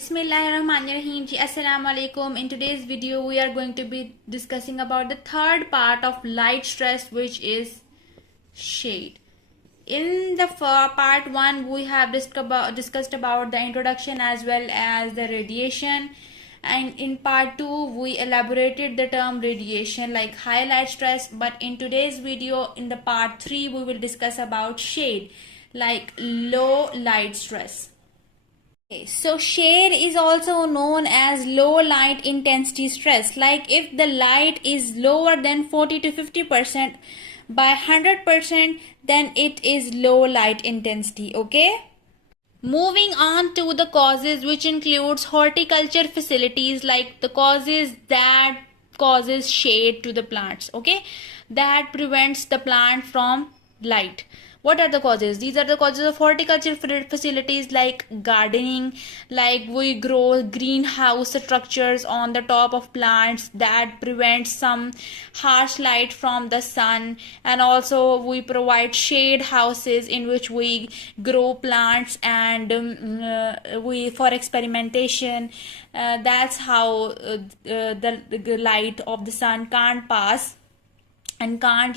Bismillahirrahmanirrahim. Assalamu alaikum. In today's video, we are going to be discussing about the third part of light stress, which is shade. In the part 1, we have discussed about the introduction as well as the radiation. And in part 2, we elaborated the term radiation like high light stress. But in today's video, in the part 3, we will discuss about shade like low light stress. Okay, so shade is also known as low light intensity stress. Like if the light is lower than 40 to 50% by 100%, then it is low light intensity. Okay. Moving on to the causes, which includes horticulture facilities, like the causes that causes shade to the plants. Okay, that prevents the plant from light. What are the causes? These are the causes of horticulture facilities like gardening, like we grow greenhouse structures on the top of plants that prevents some harsh light from the sun, and also we provide shade houses in which we grow plants and we for experimentation. That's how the light of the sun can't pass and can't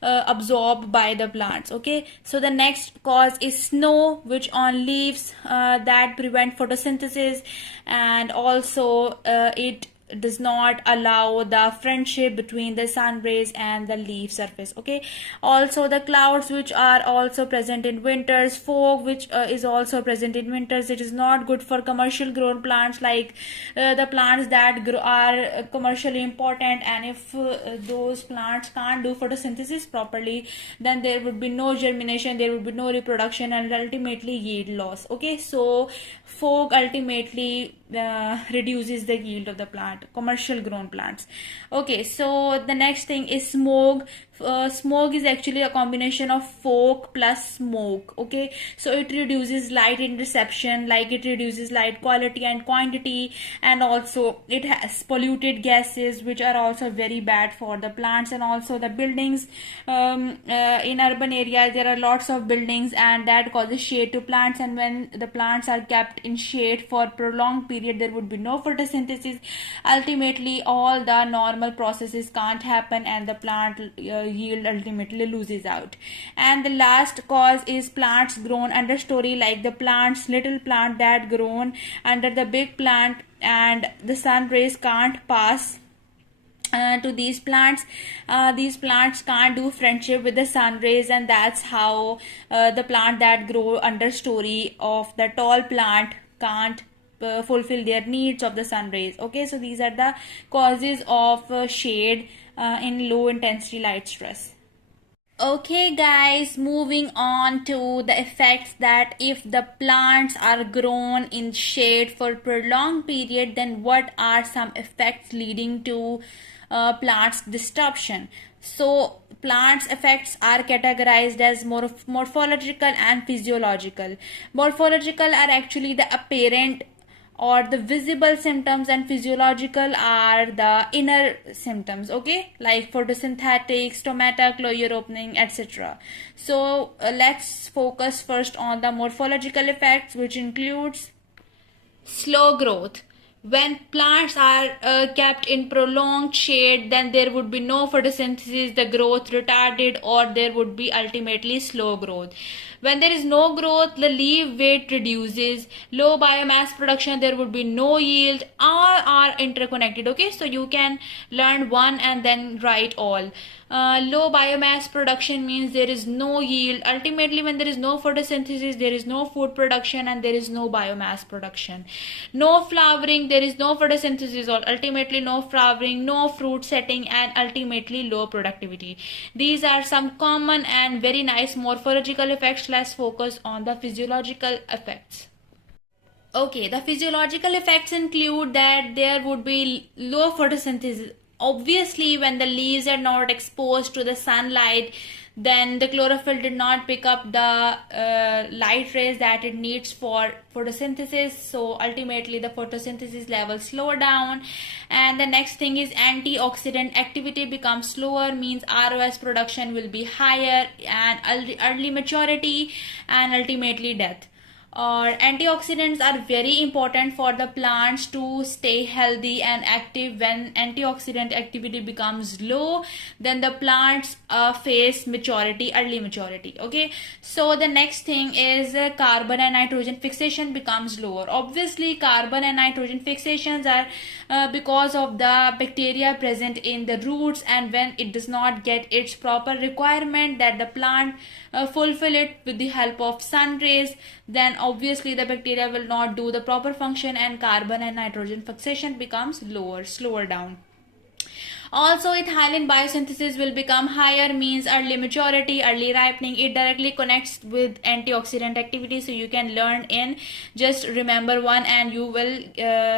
absorb by the plants. Okay, so the next cause is snow, which on leaves that prevent photosynthesis, and also it does not allow the friendship between the sun rays and the leaf surface. Okay, also the clouds, which are also present in winters, fog, which is also present in winters. It is not good for commercial grown plants, like the plants that are commercially important, and if those plants can't do photosynthesis properly, then there would be no germination, there would be no reproduction, and ultimately yield loss. Okay, so fog ultimately reduces the yield of the plant, commercial grown plants. Okay, so the next thing is smoke. Smoke is actually a combination of fog plus smoke. Okay, so it reduces light interception, like it reduces light quality and quantity, and also it has polluted gases, which are also very bad for the plants. And also the buildings, in urban areas there are lots of buildings, and that causes shade to plants, and when the plants are kept in shade for prolonged period, there would be no photosynthesis. Ultimately all the normal processes can't happen, and the plant yield ultimately loses out. And the last cause is plants grown understory, like the little plant that grown under the big plant, and the sun rays can't pass to these plants. These plants can't do friendship with the sun rays, and that's how the plant that grow understory of the tall plant can't fulfill their needs of the sun rays. Okay, so these are the causes of shade in low intensity light stress. Okay guys, moving on to the effects, that if the plants are grown in shade for prolonged period, then what are some effects leading to plants disruption. So plants effects are categorized as morphological and physiological. Morphological are actually the apparent or the visible symptoms, and physiological are the inner symptoms. Okay, like photosynthetic, stomata, closure opening, etc. So let's focus first on the morphological effects, which includes slow growth. When plants are kept in prolonged shade, then there would be no photosynthesis, the growth retarded, or there would be ultimately slow growth. When there is no growth, the leaf weight reduces, low biomass production, there would be no yield. All are interconnected. Okay, so you can learn one and then write all. Low biomass production means there is no yield. Ultimately, when there is no photosynthesis, there is no food production, and there is no biomass production. No flowering, there is no photosynthesis, or ultimately no flowering, no fruit setting, and ultimately low productivity. These are some common and very nice morphological effects. Let's focus on the physiological effects. Okay, the physiological effects include that there would be low photosynthesis. Obviously, when the leaves are not exposed to the sunlight, then the chlorophyll did not pick up the light rays that it needs for photosynthesis. So ultimately the photosynthesis levels slow down. And the next thing is antioxidant activity becomes slower, means ROS production will be higher, and early maturity and ultimately death. or antioxidants are very important for the plants to stay healthy and active. When antioxidant activity becomes low, then the plants face maturity, early maturity. Okay, so the next thing is carbon and nitrogen fixation becomes lower. Obviously carbon and nitrogen fixations are because of the bacteria present in the roots, and when it does not get its proper requirement that the plant fulfill it with the help of sun rays, then obviously the bacteria will not do the proper function and carbon and nitrogen fixation becomes slower down. Also, ethylene biosynthesis will become higher, means early maturity, early ripening. It directly connects with antioxidant activity, so you can learn in just remember one and you will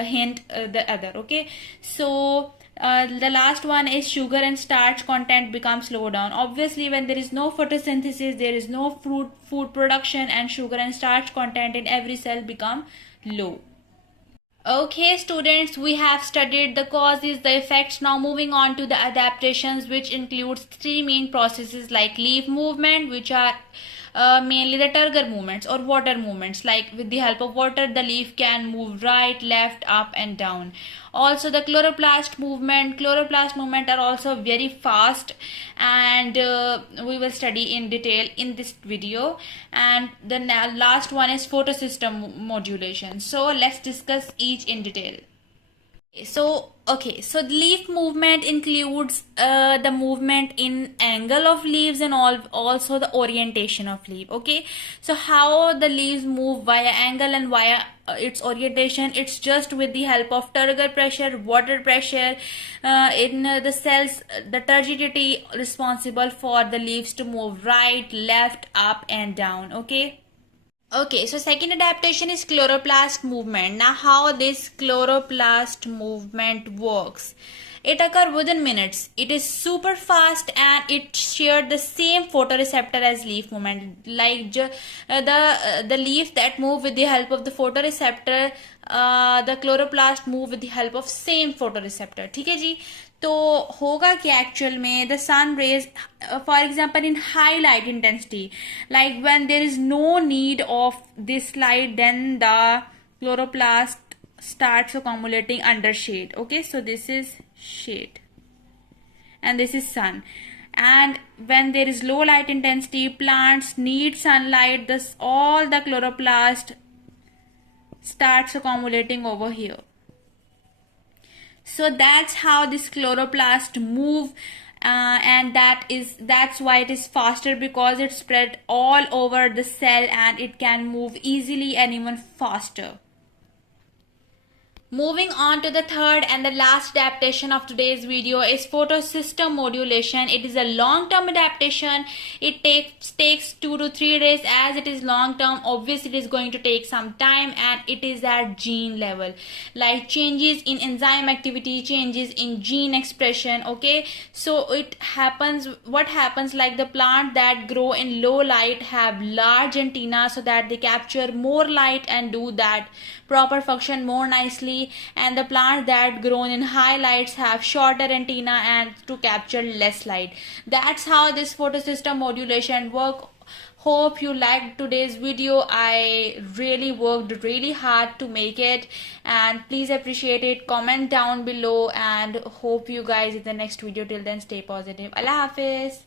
hint the other. Okay, so the last one is sugar and starch content becomes slow down. Obviously when there is no photosynthesis, there is no food production, and sugar and starch content in every cell become low. Okay students, we have studied the causes, the effects. Now moving on to the adaptations, which includes three main processes like leaf movement, which are mainly the turgor movements or water movements. Like with the help of water, the leaf can move right, left, up and down. Also the chloroplast movement are also very fast, and we will study in detail in this video. And the last one is photosystem modulation. So let's discuss each in detail. So the leaf movement includes the movement in angle of leaves and also the orientation of leaf. Okay, so how the leaves move via angle and via its orientation, it's just with the help of turgor pressure, water pressure in the cells, the turgidity responsible for the leaves to move right, left, up and down. Okay, so second adaptation is chloroplast movement. Now how this chloroplast movement works? It occurs within minutes. It is super fast and it shared the same photoreceptor as leaf movement. Like the leaf that move with the help of the photoreceptor, the chloroplast move with the help of same photoreceptor. ठीक है जी. तो होगा कि actual में the sun rays for example in high light intensity, like when there is no need of this light, then the chloroplast starts accumulating under shade. Okay, so this is shade and this is sun. And when there is low light intensity, plants need sunlight, thus all the chloroplast starts accumulating over here. So that's how this chloroplast move, and that's why it is faster, because it's spread all over the cell and it can move easily and even faster. Moving on to the third and the last adaptation of today's video is photosystem modulation. It is a long-term adaptation. It takes 2 to 3 days. As it is long-term, obviously it is going to take some time, and it is at gene level, like changes in enzyme activity, changes in gene expression. Okay, so what happens, like the plant that grow in low light have large antenna so that they capture more light and do that proper function more nicely, and the plants that grown in high lights have shorter antenna and to capture less light. That's how this photosystem modulation work. Hope you liked today's video. I really worked really hard to make it, and please appreciate it, comment down below, and hope you guys in the next video. Till then, stay positive. Allah Hafiz.